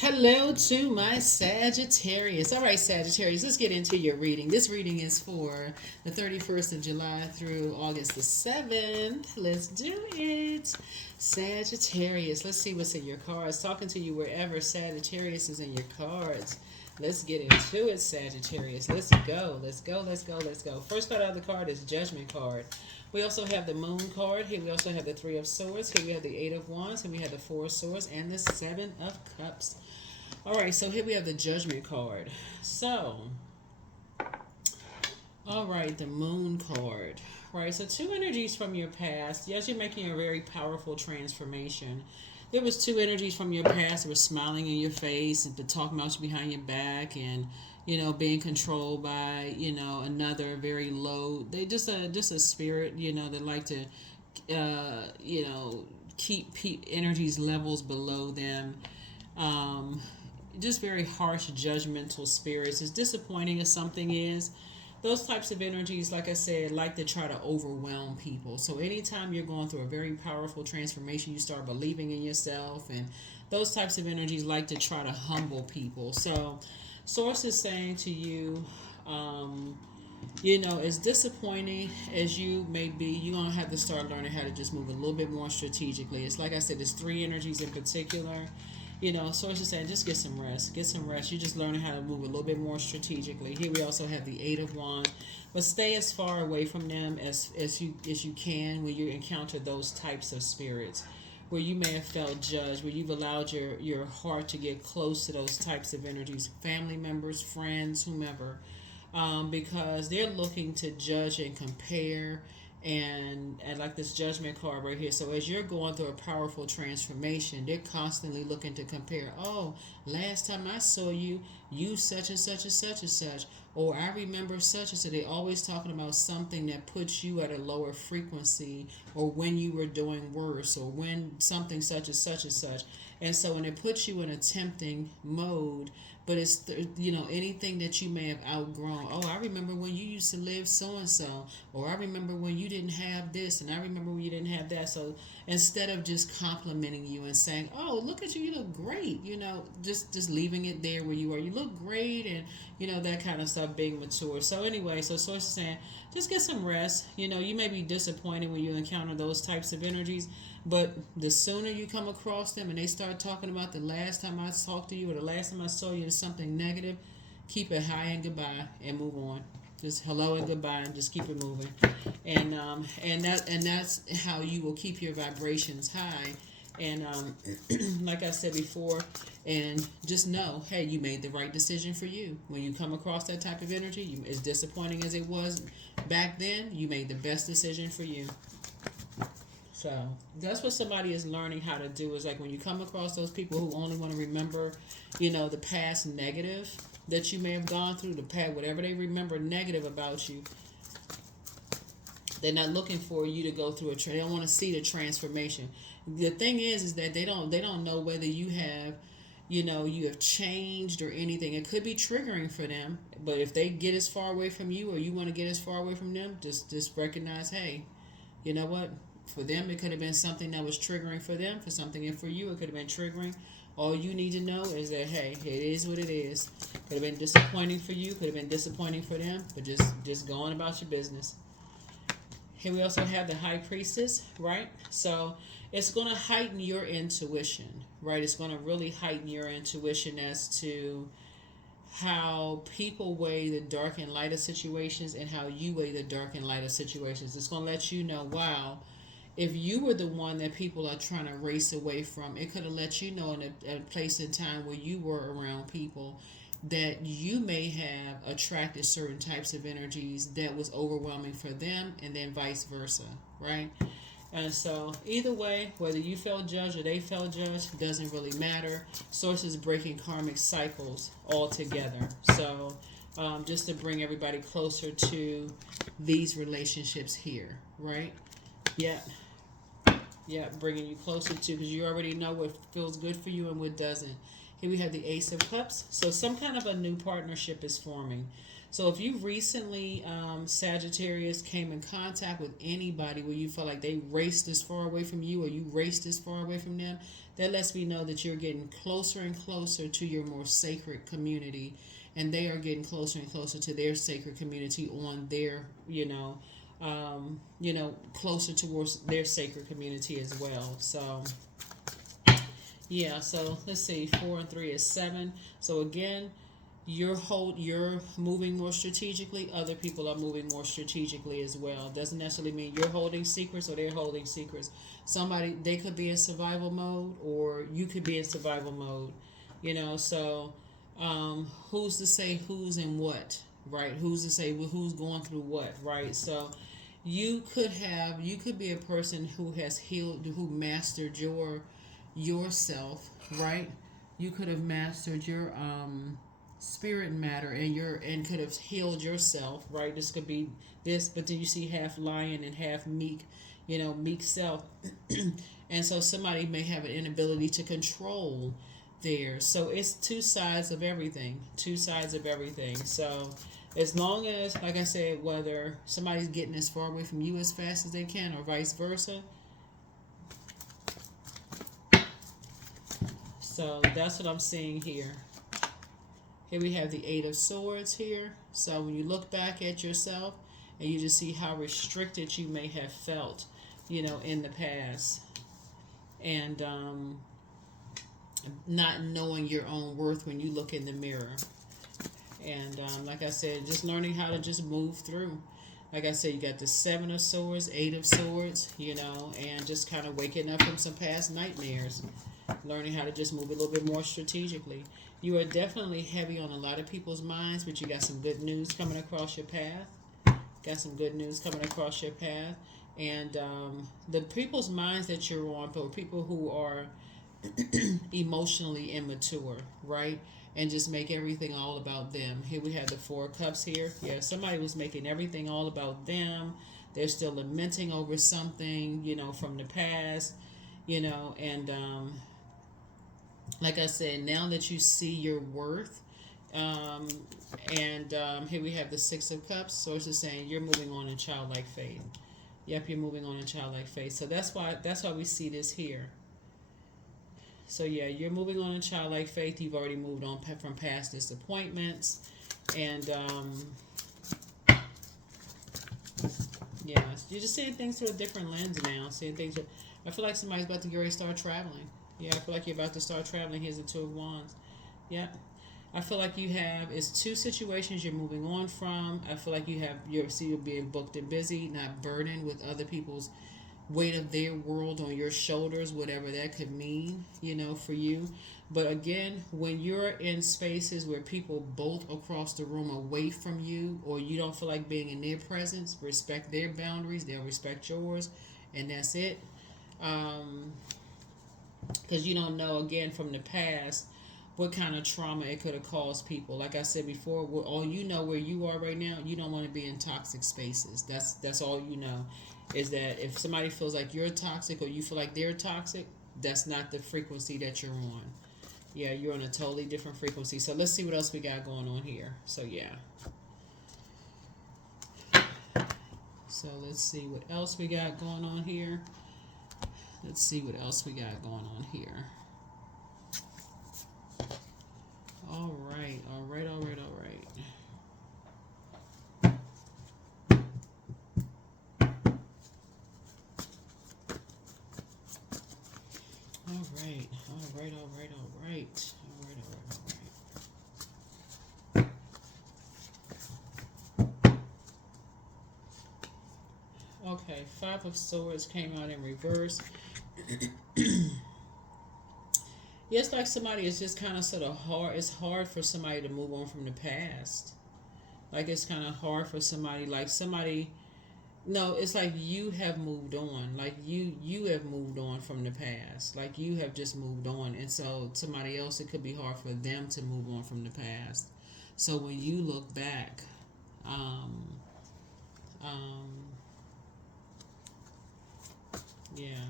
Hello to my Sagittarius. All right, Sagittarius, let's get into your reading. This reading is for the 31st of July through August the 7th. Let's do it. Sagittarius, let's see what's in your cards. Talking to you wherever Sagittarius is in your cards. Let's get into it, Sagittarius. Let's go. Let's go. Let's go. Let's go. First card out of the card is Judgment card. We also have the Moon card. Here we also have the Three of Swords. Here we have the Eight of Wands. Here we have the Four of Swords and the Seven of Cups. All right, so here we have the Judgment card. So, all right, the Moon card. Right, so two energies from your past. Yes, you're making a very powerful transformation. There was two energies from your past that were smiling in your face and talking about you behind your back and being controlled by another very low. They just a spirit that like to keep energies levels below them. Just very harsh, judgmental spirits. As disappointing as something is, those types of energies, like I said, like to try to overwhelm people. So anytime you're going through a very powerful transformation, you start believing in yourself, and those types of energies like to try to humble people. So Source is saying to you, as disappointing as you may be, you're going to have to start learning how to just move a little bit more strategically. It's like I said, there's three energies in particular. Source is saying just get some rest. Get some rest. You're just learning how to move a little bit more strategically. Here we also have the Eight of Wands. But stay as far away from them as you can when you encounter those types of spirits. Where you may have felt judged, where you've allowed your heart to get close to those types of energies, family members, friends, whomever, because they're looking to judge and compare, and like this Judgment card right here. So as you're going through a powerful transformation, they're constantly looking to compare. Oh, last time I saw you, you such and such and such and such, or I remember such and such. They're always talking about something that puts you at a lower frequency, or when you were doing worse, or when something such as such and such. And so when it puts you in a tempting mode, but it's anything that you may have outgrown. Oh, I remember when you used to live so and so, or I remember when you didn't have this, and I remember when you didn't have that. So instead of just complimenting you and saying, "Oh, look at you, you look great," just leaving it there where you are. You look great, and that kind of stuff. Being mature. So anyway, so Source is saying, just get some rest. You may be disappointed when you encounter those types of energies, but the sooner you come across them and they start talking about the last time I talked to you or the last time I saw you is something negative, keep it high and goodbye and move on. Just hello and goodbye and just keep it moving. And that's how you will keep your vibrations high. And like I said before, and just know, hey, you made the right decision for you. When you come across that type of energy, as disappointing as it was back then, you made the best decision for you. So that's what somebody is learning how to do, is like when you come across those people who only want to remember, the past negative that you may have gone through, the past, whatever they remember negative about you, they're not looking for you to go through they don't want to see the transformation. The thing is that they don't know whether you have, you have changed or anything. It could be triggering for them, but if they get as far away from you or you want to get as far away from them, just recognize, hey, you know what? For them, it could have been something that was triggering for them. For something, and for you, it could have been triggering. All you need to know is that, hey, it is what it is. Could have been disappointing for you. Could have been disappointing for them. But just go on about your business. Here we also have the High Priestess, right? So it's going to heighten your intuition, right? It's going to really heighten your intuition as to how people weigh the dark and light of situations and how you weigh the dark and light of situations. It's going to let you know, wow, if you were the one that people are trying to race away from, it could have let you know in a place and time where you were around people that you may have attracted certain types of energies that was overwhelming for them, and then vice versa, right? And so either way, whether you felt judged or they felt judged, doesn't really matter. Source is breaking karmic cycles altogether. So just to bring everybody closer to these relationships here, right? Yeah. Yeah, bringing you closer to, because you already know what feels good for you and what doesn't. Here we have the Ace of Cups. So some kind of a new partnership is forming. So if you recently, Sagittarius, came in contact with anybody where you felt like they raced this far away from you or you raced this far away from them, that lets me know that you're getting closer and closer to your more sacred community, and they are getting closer and closer to their sacred community on their, closer towards their sacred community as well. So yeah, so let's see, 4 and 3 is 7. So again, you're moving more strategically. Other people are moving more strategically as well. Doesn't necessarily mean you're holding secrets or they're holding secrets. They could be in survival mode, or you could be in survival mode. So who's to say who's in what, right? Who's to say who's going through what, right? So you could be a person who has healed, who mastered yourself, right? You could have mastered your spirit matter and could have healed yourself, right? This could be this, but then you see half lion and half meek, meek self. And so somebody may have an inability to control theirs. So it's two sides of everything. So as long as, like I said, whether somebody's getting as far away from you as fast as they can or vice versa. So that's what I'm seeing here. Here we have the 8 of Swords here. So when you look back at yourself and you just see how restricted you may have felt, in the past. And not knowing your own worth when you look in the mirror. And like I said, just learning how to just move through. Like I said, you got the 7 of Swords, 8 of Swords, and just kind of waking up from some past nightmares. Learning how to just move a little bit more strategically. You are definitely heavy on a lot of people's minds, but you got some good news coming across your path. And the people's minds that you're on, but people who are emotionally immature, right? And just make everything all about them. Here we have the 4 of Cups here. Yeah, somebody was making everything all about them. They're still lamenting over something, from the past, and like I said, now that you see your worth, here we have the 6 of Cups. So it's just saying you're moving on in childlike faith. Yep, you're moving on in childlike faith. So that's why we see this here. So yeah, you're moving on in childlike faith. You've already moved on from past disappointments, and yeah, you're just seeing things through a different lens now. I feel like somebody's about to get ready to start traveling. Yeah, I feel like you're about to start traveling. Here's the 2 of Wands. Yeah. I feel like it's 2 situations you're moving on from. I feel like you're being booked and busy, not burdened with other people's weight of their world on your shoulders, whatever that could mean, for you. But again, when you're in spaces where people both across the room away from you, or you don't feel like being in their presence, respect their boundaries, they'll respect yours, and that's it. Because you don't know, again, from the past, what kind of trauma it could have caused people. Like I said before, all you know where you are right now, you don't want to be in toxic spaces. That's all you know, is that if somebody feels like you're toxic or you feel like they're toxic, that's not the frequency that you're on. Yeah, you're on a totally different frequency. So let's see what else we got going on here. So yeah. So let's see what else we got going on here. All right. Okay, 5 of Swords came out in reverse. Yeah, it's like somebody is just kind of sort of hard. It's hard for somebody to move on from the past. Like it's kind of hard for somebody. No, it's like you have moved on. Like you have moved on from the past. Like you have just moved on, and so somebody else, it could be hard for them to move on from the past. So when you look back, yeah.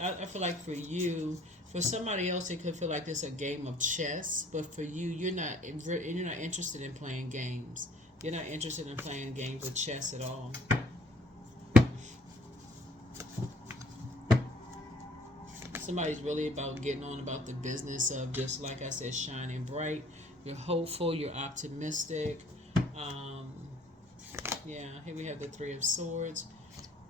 I feel like for you, for somebody else, it could feel like it's a game of chess, but for you, you're not interested in playing games. You're not interested in playing games of chess at all. Somebody's really about getting on about the business of, just like I said, shining bright. You're hopeful. You're optimistic. Um, yeah, here we have the Three of Swords.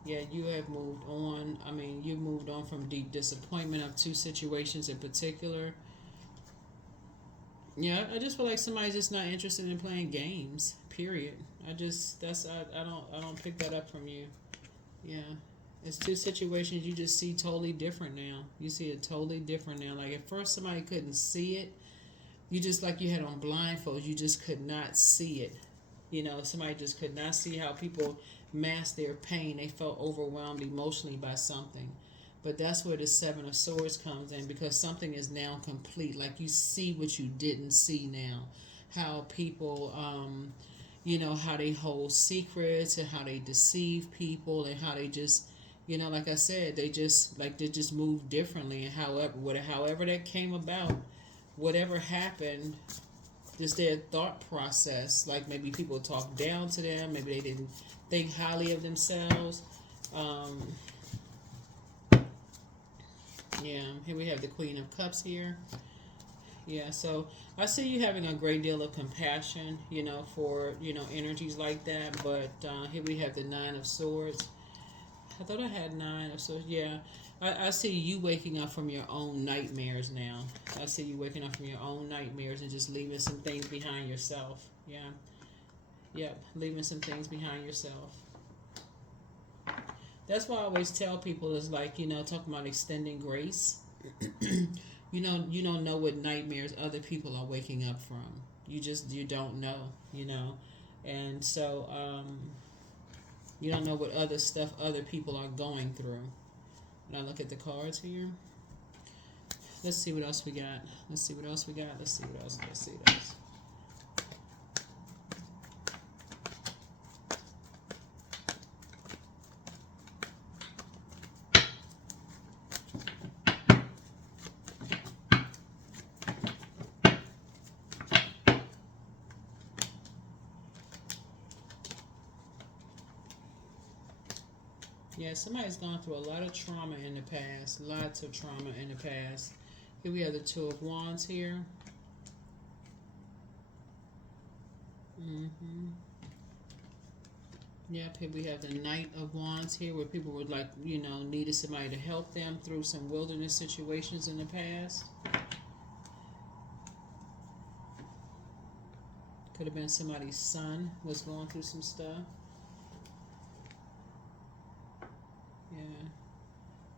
Yeah, you have moved on. I mean, you moved on from deep disappointment of two situations in particular. Yeah, I just feel like somebody's just not interested in playing games. Period. I don't pick that up from you. Yeah. It's two situations you just see totally different now. You see it totally different now. Like at first somebody couldn't see it. You just, like you had on blindfolds, you just could not see it. Somebody just could not see how people mask their pain. They felt overwhelmed emotionally by something. But that's where the Seven of Swords comes in, because something is now complete. Like you see what you didn't see now. How people, how they hold secrets and how they deceive people and how they just, like I said, they just move differently. And however that came about, whatever happened, just their thought process. Like maybe people talked down to them. Maybe they didn't think highly of themselves. Yeah, here we have the Queen of Cups here. Yeah, so I see you having a great deal of compassion, for, energies like that. But here we have the Nine of Swords. I thought I had Nine of Swords. Yeah, I see you waking up from your own nightmares now. I see you waking up from your own nightmares and just leaving some things behind yourself. Yeah. Yep, leaving some things behind yourself. That's why I always tell people is like, talking about extending grace. You don't know what nightmares other people are waking up from. You don't know. And so you don't know what other stuff other people are going through. When I look at the cards here, let's see what else we got. Let's see what else. Yeah, somebody's gone through a lot of trauma in the past. Lots of trauma in the past. Here we have the Two of Wands here. Yep, here we have the Knight of Wands here, where people would needed somebody to help them through some wilderness situations in the past. Could have been somebody's son was going through some stuff. Yeah.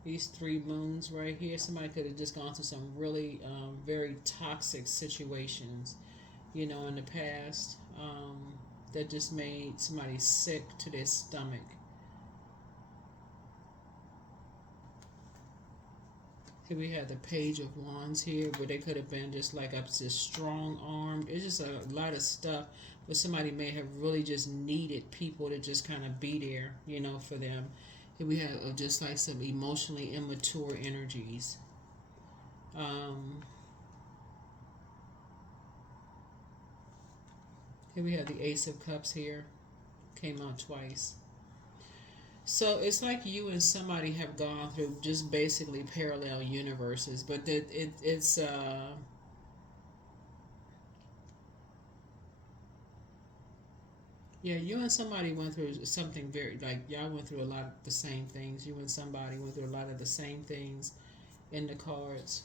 These three moons right here, somebody could have just gone through some really very toxic situations, in the past, that just made somebody sick to their stomach. Here we have the Page of Wands here, where they could have been just like up to strong-armed. It's just a lot of stuff where somebody may have really just needed people to just kind of be there, for them. Here we have just like some emotionally immature energies. Here we have the Ace of Cups here. Came out twice. So it's like you and somebody have gone through just basically parallel universes, but it's yeah, you and somebody went through something very, like, y'all went through a lot of the same things. You and somebody went through a lot of the same things in the cards.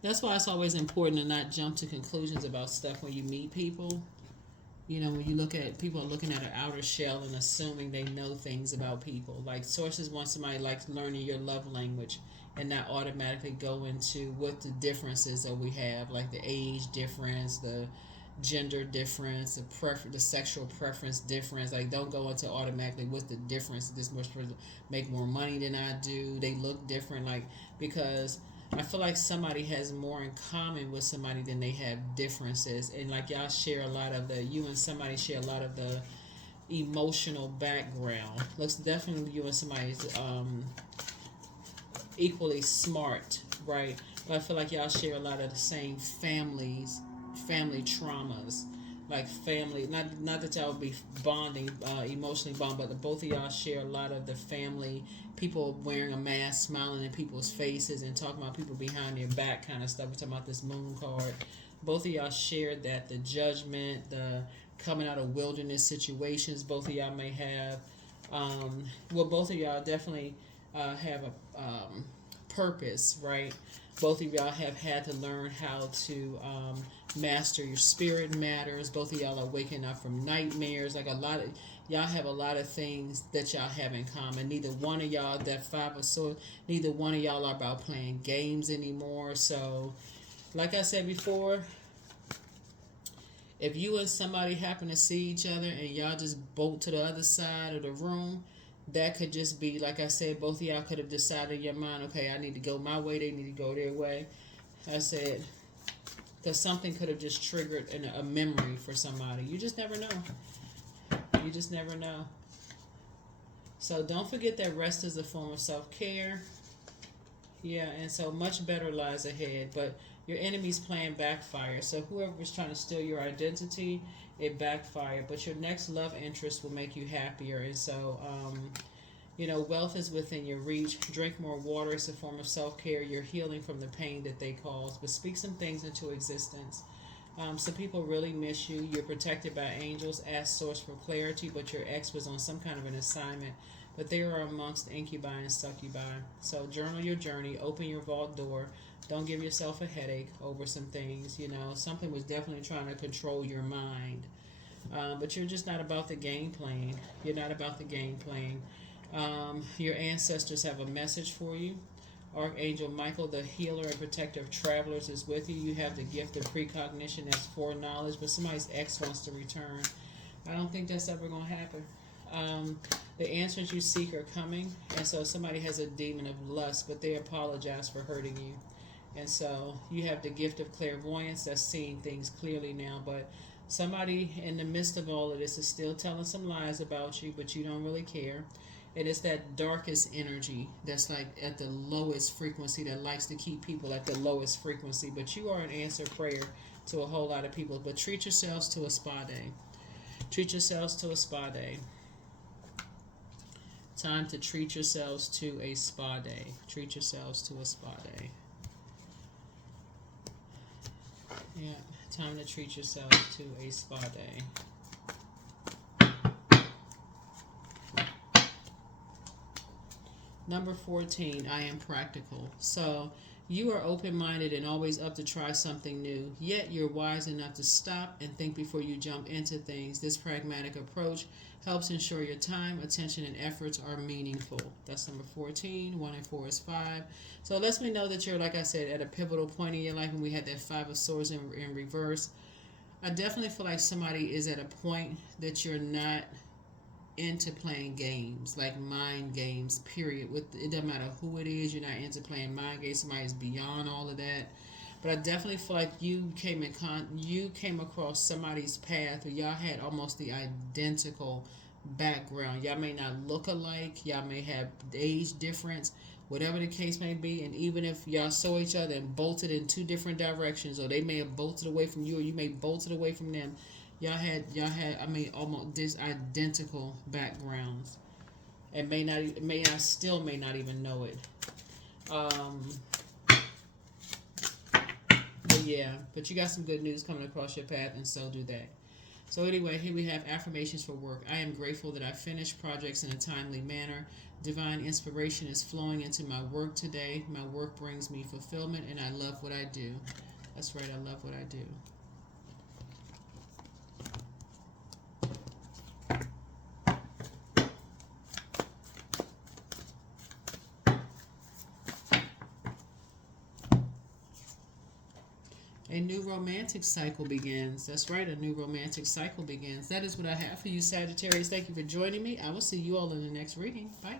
That's why it's always important to not jump to conclusions about stuff when you meet people. When you look at people are looking at an outer shell and assuming they know things about people. Like sources want somebody like learning your love language and not automatically go into what the differences that we have, like the age difference, the gender difference, the sexual preference difference. Like don't go into automatically what's the difference. This much person make more money than I do. They look different, because I feel like somebody has more in common with somebody than they have differences. And like y'all share a lot of you and somebody share a lot of the, emotional background. Looks definitely you and somebody's equally smart, right? But I feel like y'all share a lot of the same family traumas, like family. Not that y'all be bonding, emotionally bond, but both of y'all share a lot of the family. People wearing a mask, smiling in people's faces, and talking about people behind their back, kind of stuff. We're talking about this moon card. Both of y'all shared that the judgment, the coming out of wilderness situations. Both of y'all may have. Well, both of y'all definitely have a purpose, right? Both of y'all have had to learn how to master your spirit matters. Both of y'all are waking up from nightmares. Like a lot of y'all have a lot of things that y'all have in common. Neither one of y'all, that Five of Swords, neither one of y'all are about playing games anymore. So, like I said before, if you and somebody happen to see each other and y'all just bolt to the other side of the room, that could just be, like I said, both of y'all could have decided in your mind, okay, I need to go my way, they need to go their way. I said, because something could have just triggered a memory for somebody. You just never know. You just never know. So don't forget that rest is a form of self-care. Yeah, and so much better lies ahead. But your enemy's plan backfire. So whoever was trying to steal your identity, it backfired. But your next love interest will make you happier. And so, wealth is within your reach. Drink more water. It's a form of self-care. You're healing from the pain that they cause. But speak some things into existence. Some people really miss you. You're protected by angels. Ask source for clarity. But your ex was on some kind of an assignment. But they are amongst incubi and succubi. So journal your journey. Open your vault door. Don't give yourself a headache over some things. Something was definitely trying to control your mind. But you're just not about the game playing. You're not about the game playing. Your ancestors have a message for you. Archangel Michael, the healer and protector of travelers, is with you. You have the gift of precognition as foreknowledge, but somebody's ex wants to return. I don't think that's ever going to happen. The answers you seek are coming, and so somebody has a demon of lust, but they apologize for hurting you. And so you have the gift of clairvoyance that's seeing things clearly now, but somebody in the midst of all of this is still telling some lies about you, but you don't really care. And it's that darkest energy that's like at the lowest frequency that likes to keep people at the lowest frequency. But you are an answered prayer to a whole lot of people. But treat yourselves to a spa day. Treat yourselves to a spa day. Time to treat yourselves to a spa day. Treat yourselves to a spa day. Yeah, time to treat yourselves to a spa day. Number 14, I am practical. So you are open-minded and always up to try something new, yet you're wise enough to stop and think before you jump into things. This pragmatic approach helps ensure your time, attention, and efforts are meaningful. That's number 14. 1 and 4 is 5. So it lets me know that you're, like I said, at a pivotal point in your life, when we had that 5 of Swords in reverse. I definitely feel like somebody is at a point that you're not into playing games, like mind games, period. It doesn't matter who it is, you're not into playing mind games. Somebody is beyond all of that. But I definitely feel like you came across somebody's path where y'all had almost the identical background. Y'all may not look alike, y'all may have age difference, whatever the case may be. And even if y'all saw each other and bolted in two different directions, or they may have bolted away from you, or you may bolted away from them, y'all had almost this identical backgrounds, and may not even know it. But you got some good news coming across your path, and so do they. So anyway, here we have affirmations for work. I am grateful that I finished projects in a timely manner. Divine inspiration is flowing into my work today. My work brings me fulfillment, and I love what I do. That's right, I love what I do. A new romantic cycle begins. That's right, a new romantic cycle begins. That is what I have for you, Sagittarius. Thank you for joining me. I will see you all in the next reading. Bye.